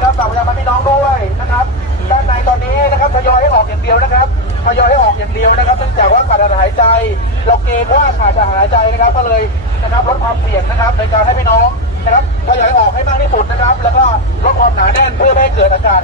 นะครับฝากประชาชนพี่น้องด้วยนะครับ ด้านในตอนนี้นะครับทยอยให้ออกอย่างเดียวนะครับทยอยให้ออกอย่างเดียวนะครับเนื่องจากว่าขาดอากาศหายใจ เราเกรงว่าขาดอากาศหายใจนะครับ ก็เลยนะครับลดความเสี่ยงนะครับในการให้พี่น้องนะครับทยอยออกให้มากที่สุดนะครับ แล้วก็ลดความหนาแน่นเพื่อไม่ให้เกิดอากาศ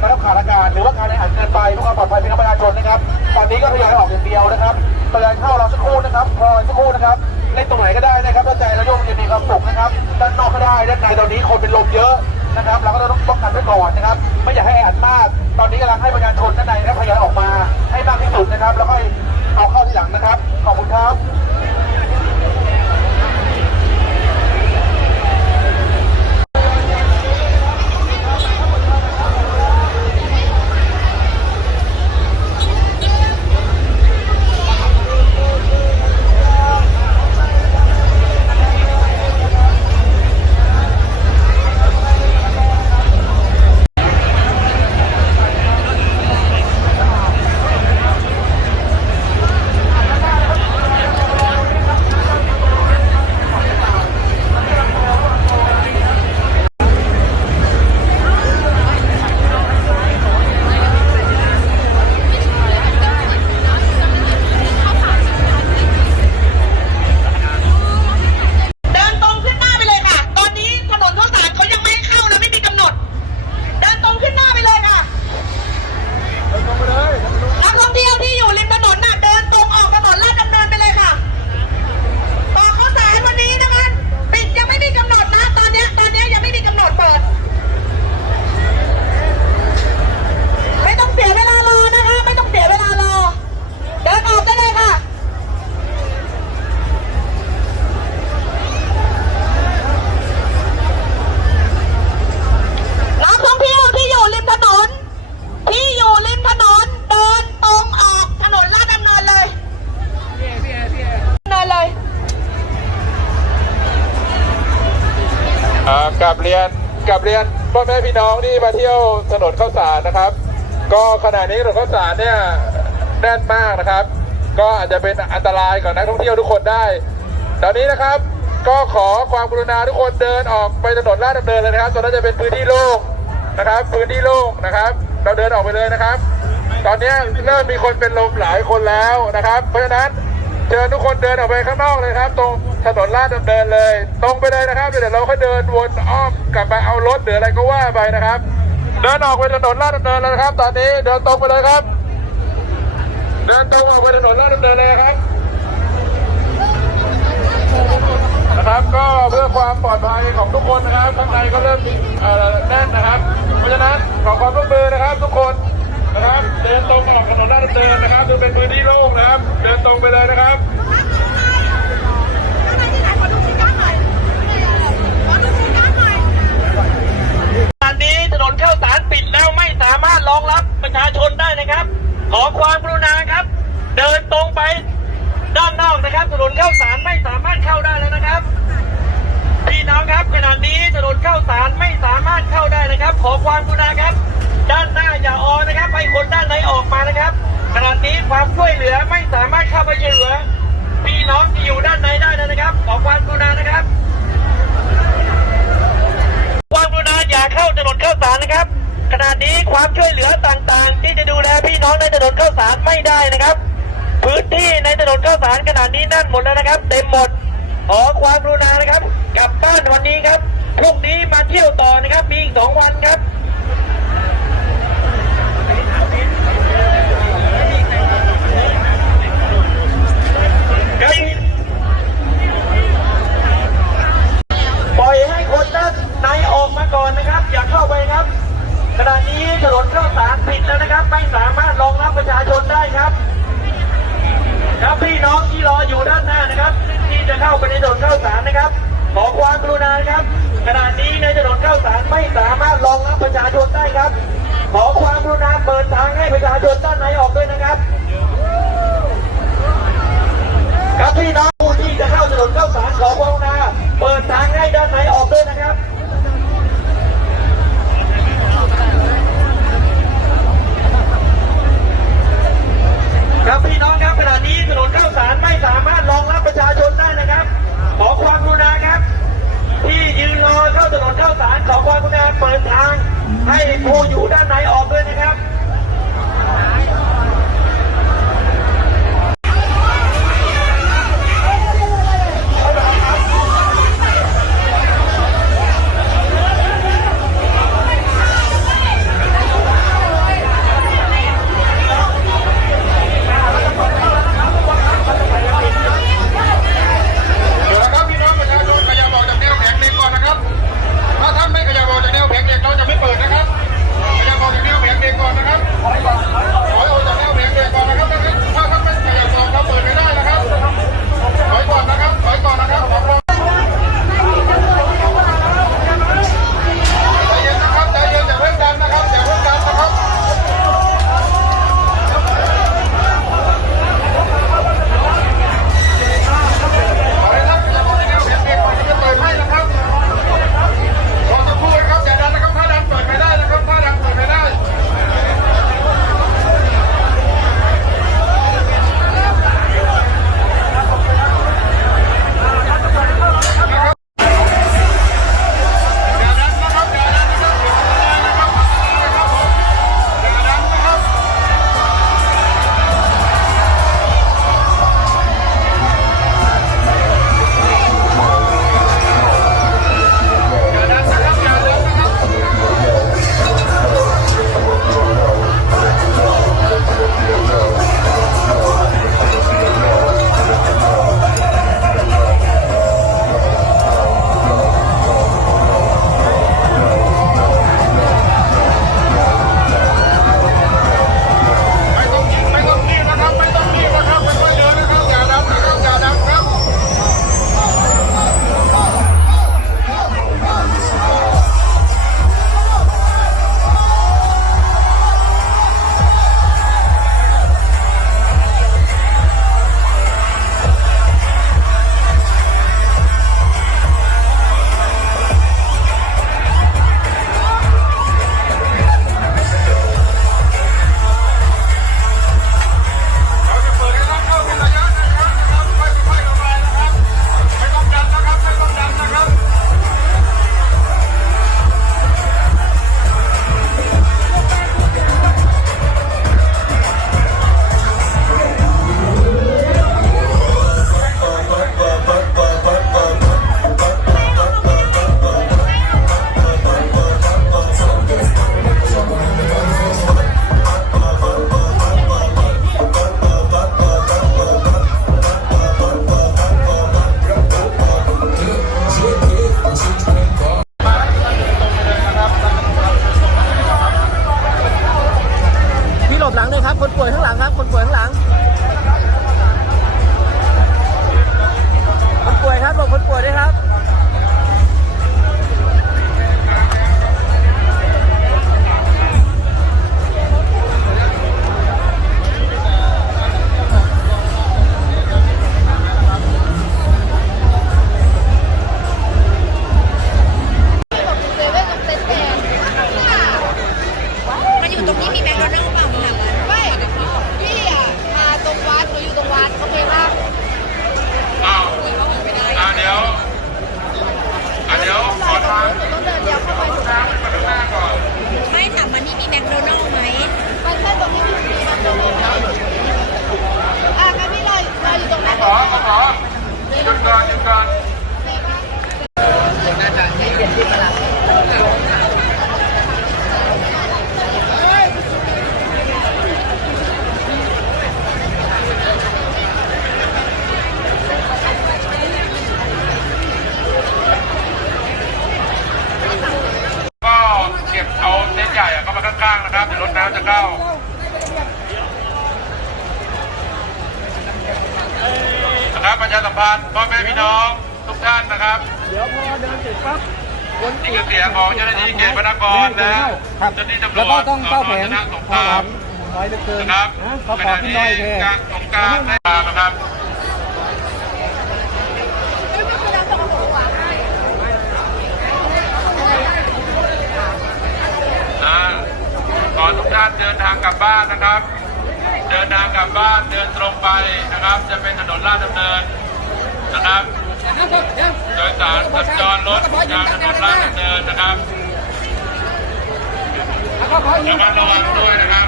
นะครับขาดอากาศหรือว่าการในอาหารเกินไปเพื่อความปลอดภัยพี่น้องประชาชนนะครับ ตอนนี้ก็ทยอยออกอย่างเดียวนะครับทยอยเข้าเราสักครู่นะครับพอสักครู่นะครับเล่นตรงไหนก็ได้นะครับถ้าใจเราโยกจะมีความสุขนะครับด้านนอกก็ได้ด้านในตอนนี้คนเป็นลมเยอะ นะครับ เราก็ต้องป้องกันไว้ก่อนนะครับ ไม่อยากให้แออัดมาก ตอนนี้กำลังให้ประชาชนด้านในนะครับทยายออกมาให้มากที่สุดนะครับ แล้วค่อยเอาเข้าที่หลังนะครับ ขอบคุณครับ พ่อแม่พี่น้องที่มาเที่ยวถนนข้าวสารนะครับ ก็ขณะนี้ถนนข้าวสารเนี่ยแน่นมากนะครับ ก็อาจจะเป็นอันตรายกับนักท่องเที่ยวทุกคนได้ ตอนนี้นะครับ ก็ขอความกรุณาทุกคนเดินออกไปถนนลาดดำเนินเลยนะครับตรงนั้นจะเป็นพื้นที่โล่งนะครับ พื้นที่โล่งนะครับ เราเดินออกไปเลยนะครับ ตอนนี้เริ่มมีคนเป็นลมหลายคนแล้วนะครับ เพราะฉะนั้น เชิญทุกคนเดินออกไปข้างนอกเลยครับ ตรงถนนลาดดำเนินเลย ตรงไปเลยนะครับเดี๋ยวเราค่อยเดินวนอ้อมกลับไปเอารถหรืออะไรก็ว่าไปนะครับ เดินออกไปถนนลาดดำเนินเลยนะครับ ตอนนี้เดินตรงไปเลยครับ เดินตรงออกไปถนนลาดดำเนินเลยครับนะครับก็เพื่อความปลอดภัยของทุกคนนะครับข้างในก็เริ่มแน่นนะครับ เพราะฉะนั้นขอความร่วมมือนะครับ ทุกคน นะครับ เดินตรงออกถนนลาดดำเนินนะครับดูเป็นพื้นที่โล่งนะครับ เดินตรงไปเลยนะครับตอนนี้ถนนข้าวสารปิดแล้วไม่สามารถรองรับประชาชนได้นะครับ ขอความกรุณาครับ เดินตรงไปด้านนอกนะครับ ถนนข้าวสารไม่สามารถเข้าได้แล้วนะครับพี่น้องครับขณะนี้ถนนข้าวสารไม่สามารถเข้าได้นะครับ ขอความกรุณาครับ อย่าออนะครับให้คนด้านในออกมานะครับขณะนี้ความช่วยเหลือไม่สามารถเข้าไปช่วยเหลือพี่น้องที่อยู่ด้านในได้นะครับ ขอความกรุณานะครับ ความกรุณาอย่าเข้าถนนเข้าสารนะครับ ขณะนี้ความช่วยเหลือต่างๆ ที่จะดูแลพี่น้องในถนนเข้าสารไม่ได้นะครับ พื้นที่ในถนนเข้าสารขณะนี้นั่นหมดแล้วนะครับ เต็มหมดขอความกรุณานะครับ กลับบ้านวันนี้ครับพรุ่งนี้มาเที่ยวต่อนะครับมีอีกสองวันครับ ด้านในออกมาก่อนนะครับ อย่าเข้าไปครับ ขณะนี้ถนนข้าวสารปิดแล้วนะครับ ไม่สามารถรองรับประชาชนได้ครับ ครับพี่น้องที่รออยู่ด้านหน้านะครับ ที่จะเข้าไปในถนนข้าวสารนะครับ ขอความกรุณานะครับ ขณะนี้ในถนนข้าวสารไม่สามารถรองรับประชาชนได้ครับ ขอความกรุณาเปิดทางให้ประชาชนด้านในออกด้วยนะครับ ครับพี่น้อง มคโดนัลด์ไหมมันใช่ตรงนี้พี่แมคโดนัลด์อะงั้นพี่รอรออยู่ตรงนั้นขอขอหยุดก่อหยุดก่อ ปั๊บคนนี่คือเสียของเจ้าหน้าที่เขตพนักครนะเจ้าหน้าที่ตำรวจแล้วก็ต้องเข้าแผนสงครามน้อยเหลือเกินนะครับเข้าแผนน้อยเลยการสงกรามนะครับขอทุกท่านเดินทางกลับบ้านนะครับ เดินทางกลับบ้านเดินตรงไปนะครับ จะเป็นถนนลาดดำเนินนะครับ โดยสารสัญจรรถทางถนนราชดำเนินนะครับระมัดระวังด้วยนะครับ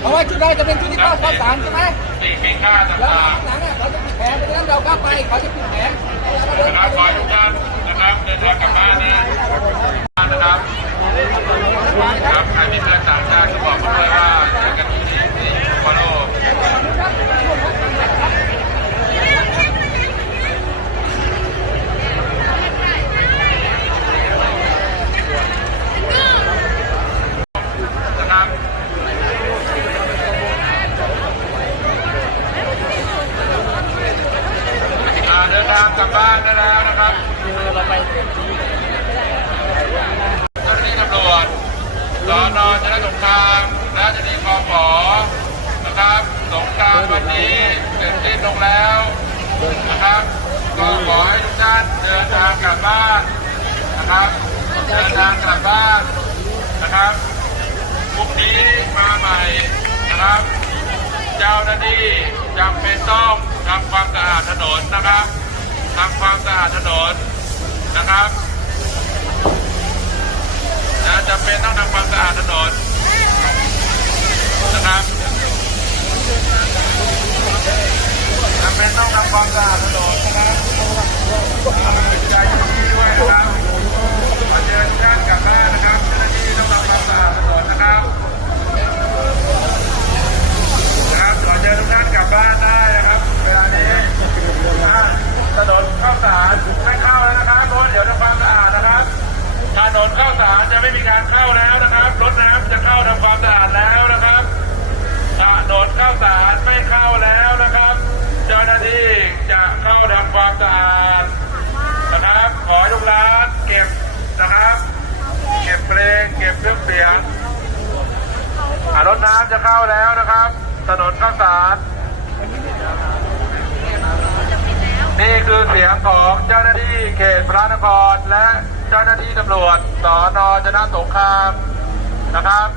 เพราะว่าจุดใดจะเป็นจุดที่เข้าข้อสารใช่ไหมสิ่งมีค่าแล้วต่งหลังเนี่ยเขาจะปิดแผนเพรานั้นเราก็ไปเขาจะปิดแผนนะครับขอทุกท่านนะครับเดินทางกลับบ้านนะนะครับครับใครมีเพื่อนต่างชาติก็บอกางกลับบ้าได้แล้วนะครับเจ้าหน้าที่ตำรวจสอนอชนะสงครามและเจ้าหน้าที่คอฝนะครับ สงครามวันนี้เสร็จสิ้นลงแล้วนะครับก็ขอให้ทุกท่านเดินทางกลับบ้านนะครับ เดินทางกลับบ้านนะครับพรุ่งนี้มาใหม่นะครับ เจ้าหน้าที่จำเป็นต้องทำความสะอาดถนนนะครับ ทำความสะอาดถนนนะครับนะจำเป็นต้องทำความสะอาดถนนนะครับจำเป็นต้องทำความสะอาดถนนนะครับใจด้วยนะครับขอเชิญทุกท่านกลับบ้านนะครับเจ้าหน้าที่ต้องทำความสะอาดถนนนะครับ นะครับขอเชิญทุกท่านกลับบ้านได้นะครับ เวลานี้อ่าถนนข้าวสารไม่เข้าแล้วนะครับรถเดี๋ยวทำความสะอาดนะครับถนนข้าวสารจะไม่มีการเข้าแล้วนะครับรถน้ำจะเข้าทำความสะอาดแล้วนะครับถนนข้าวสารไม่เข้าแล้วนะครับ เจ้าหน้าที่จะเข้าทำความสะอาดนะครับ ขอให้ทุกร้านเก็บนะครับ เก็บเพลงเก็บเครื่องเสียง อ่ารถน้ำ จะเข้าแล้วนะครับ ถนนข้าวสารนี่คือเสียงของเจ้าหน้าที่เขตพระนครและเจ้าหน้าที่ตำรวจสอนอชนะสงครามนะครับ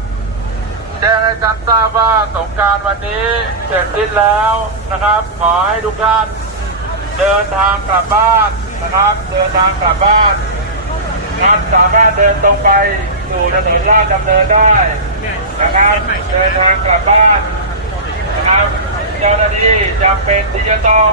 แจ้งให้ท่านทราบว่าสงกรารวันนี้เสร็จสิ้นแล้วนะครับ ขอให้ทุกท่านเดินทางกลับบ้านนะครับ เดินทางกลับบ้าน ท่านสามารถเดินตรงไปสู่ถนนราชดำเนินได้นะครับเดินทางกลับบ้านนะครับเจ้าหน้าที่จำเป็นที่จะต้อง